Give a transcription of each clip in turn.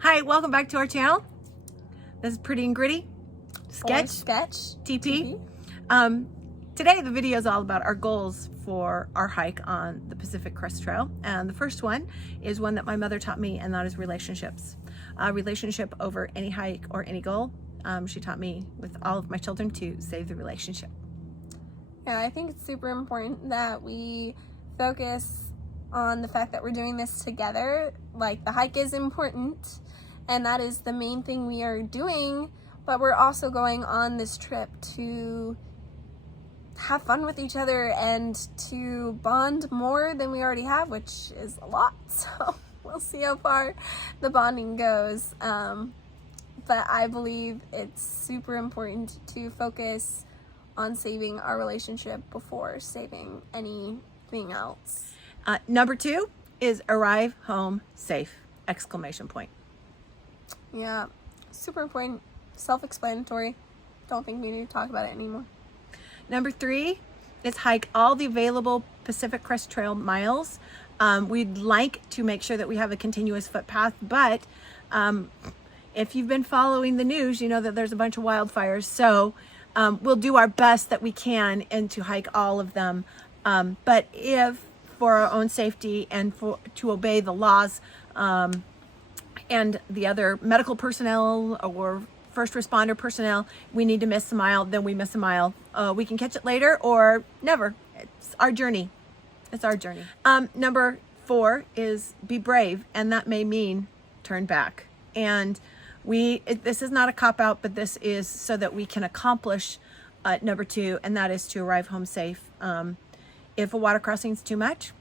Hi, welcome back to our channel. This is Pretty and Gritty Sketch TP. Today the video is all about our goals for our hike on the Pacific Crest Trail, and the first one is one that my mother taught me, and that is relationships. Relationship over any hike or any goal. She taught me with all of my children to save the relationship. Yeah, I think it's super important that we focus on the fact that we're doing this together. Like, the hike is important, and that is the main thing we are doing, but we're also going on this trip to have fun with each other and to bond more than we already have, which is a lot. So we'll see how far the bonding goes. But I believe it's super important to focus on saving our relationship before saving anything else. Number 2 is arrive home safe! Exclamation point. Yeah, super important, self-explanatory. Don't think we need to talk about it anymore. Number 3 is hike all the available Pacific Crest Trail miles. We'd like to make sure that we have a continuous footpath, but if you've been following the news, you know that there's a bunch of wildfires. So we'll do our best that we can and to hike all of them. But if for our own safety and to obey the laws and the other medical personnel or first responder personnel, we need to miss a mile, then we miss a mile. We can catch it later or never. It's our journey. It's our journey. Number 4 is be brave, and that may mean turn back. And this is not a cop-out, but this is so that we can accomplish number 2, and that is to arrive home safe. If a water crossing is too much,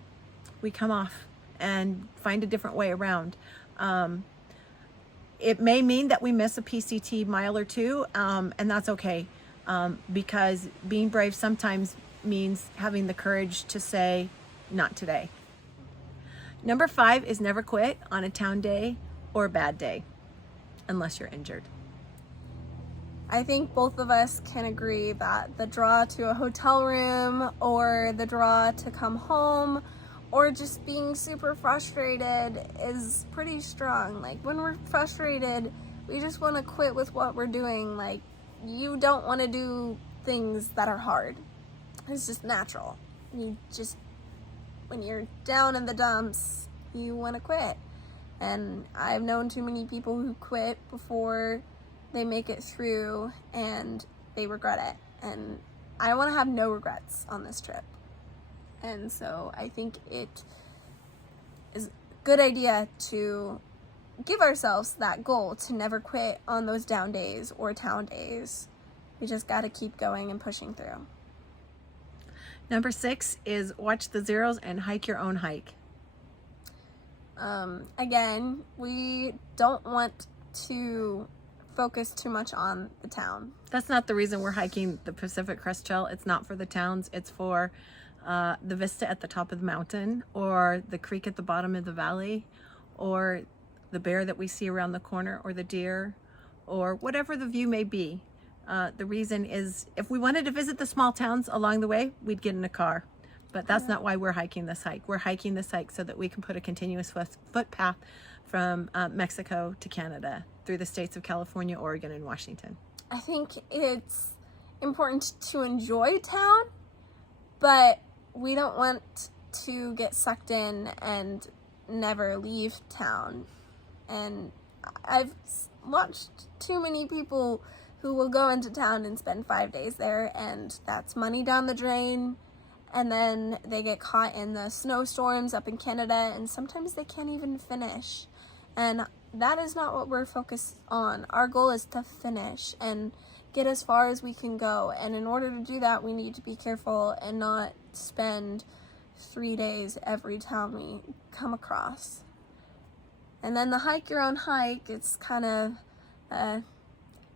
we come off and find a different way around. It may mean that we miss a PCT mile or two, and that's okay, because being brave sometimes means having the courage to say, not today. Number 5 is never quit on a town day or a bad day, unless you're injured. I think both of us can agree that the draw to a hotel room or the draw to come home or just being super frustrated is pretty strong. Like, when we're frustrated, we just want to quit with what we're doing. Like, you don't want to do things that are hard. It's just natural. When you're down in the dumps, you want to quit. And I've known too many people who quit before they make it through and they regret it. And I want to have no regrets on this trip. And so I think it is a good idea to give ourselves that goal to never quit on those down days or town days. We just got to keep going and pushing through. Number 6 is watch the zeros and hike your own hike. Again, we don't want to focus too much on the town. That's not the reason we're hiking the Pacific Crest Trail. It's not for the towns. It's for the vista at the top of the mountain, or the creek at the bottom of the valley, or the bear that we see around the corner, or the deer, or whatever the view may be. The reason is, if we wanted to visit the small towns along the way, we'd get in a car. But that's not why we're hiking this hike. We're hiking this hike so that we can put a continuous footpath from Mexico to Canada through the states of California, Oregon, and Washington. I think it's important to enjoy town, but we don't want to get sucked in and never leave town. And I've watched too many people who will go into town and spend 5 days there, and that's money down the drain. And then they get caught in the snowstorms up in Canada, and sometimes they can't even finish. And that is not what we're focused on. Our goal is to finish and get as far as we can go. And in order to do that, we need to be careful and not spend 3 days every town we come across. And then the hike your own hike, it's kind of a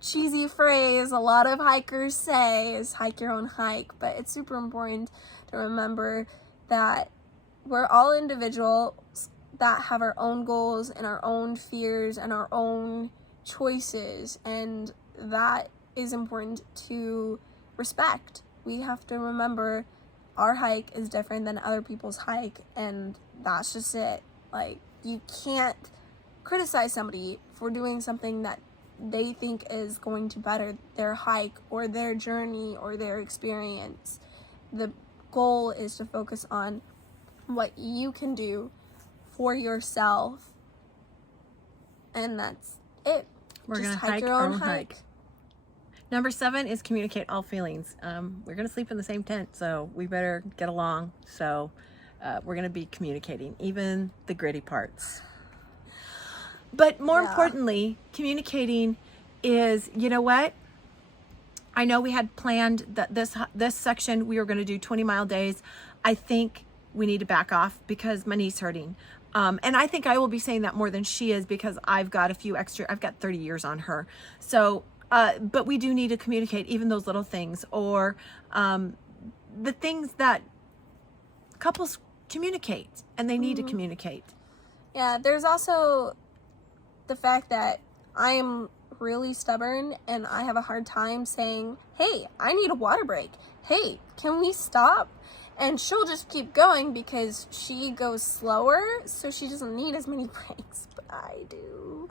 cheesy phrase a lot of hikers say, is hike your own hike, but it's super important to remember that we're all individuals that have our own goals and our own fears and our own choices, and that is important to respect. We have to remember our hike is different than other people's hike, and that's just it. Like, you can't criticize somebody for doing something that they think is going to better their hike or their journey or their experience. The goal is to focus on what you can do for yourself, and that's it. We're Just going to hike your our own own hike. hike. Number 7 is communicate all feelings. We're going to sleep in the same tent, so we better get along. So we're going to be communicating, even the gritty parts. But more importantly, communicating is, you know what? I know we had planned that this section we were going to do 20-mile days. I think we need to back off because my knee's hurting. And I think I will be saying that more than she is because I've got 30 years on her. So, but we do need to communicate even those little things, or the things that couples communicate and they need to communicate. Yeah, there's also the fact that I'm really stubborn and I have a hard time saying, hey, I need a water break. Hey, can we stop? And she'll just keep going because she goes slower, so she doesn't need as many breaks, but I do.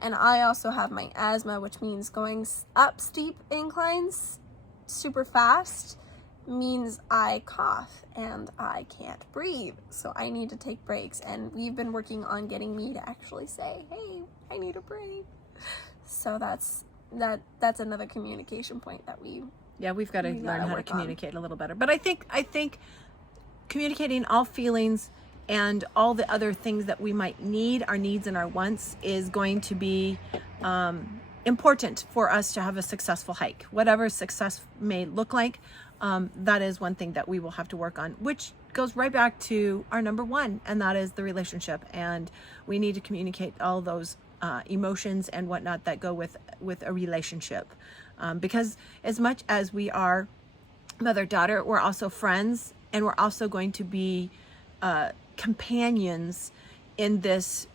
And I also have my asthma, which means going up steep inclines super fast means I cough and I can't breathe, so I need to take breaks. And we've been working on getting me to actually say, hey, I need a break. So that's another communication point that we've got to learn how to communicate a little better. But I think communicating all feelings and all the other things that we might need, our needs and our wants, is going to be important for us to have a successful hike. Whatever success may look like, that is one thing that we will have to work on, which goes right back to our number 1, and that is the relationship. And we need to communicate all those emotions and whatnot that go with a relationship, because as much as we are mother-daughter, we're also friends, and we're also going to be companions in this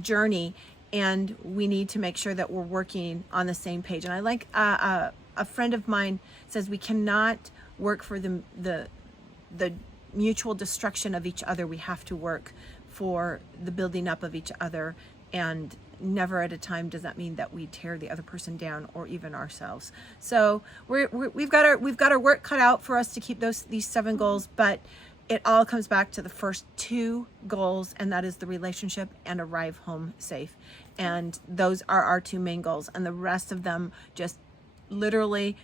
journey, and we need to make sure that we're working on the same page. And I like a friend of mine says we cannot work for the mutual destruction of each other. We have to work for the building up of each other, and never at a time does that mean that we tear the other person down or even ourselves. So we've got our work cut out for us to keep these 7 goals, but it all comes back to the first 2 goals, and that is the relationship and arrive home safe. And those are our 2 main goals, and the rest of them just literally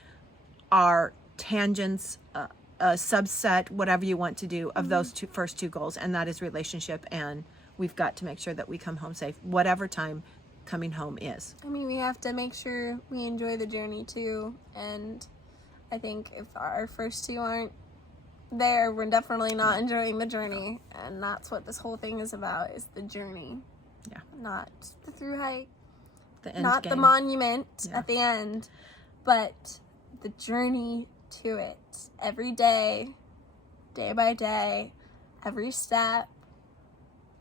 are tangents, a subset, whatever you want to do, of those first 2 goals, and that is relationship. And we've got to make sure that we come home safe, whatever time coming home is. I mean, we have to make sure we enjoy the journey too. And I think if our first 2 aren't there, we're definitely not enjoying the journey. And that's what this whole thing is about, is the journey. Yeah. Not the through hike, The end not game. the monument at the end, but the journey to it. Every day, day by day, every step.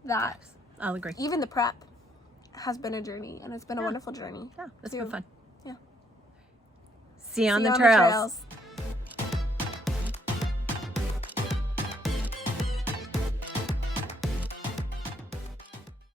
That I'll agree. even the prep has been a journey, and it's been a wonderful journey. Yeah, it's too. been fun. Yeah. See you on See the you trails.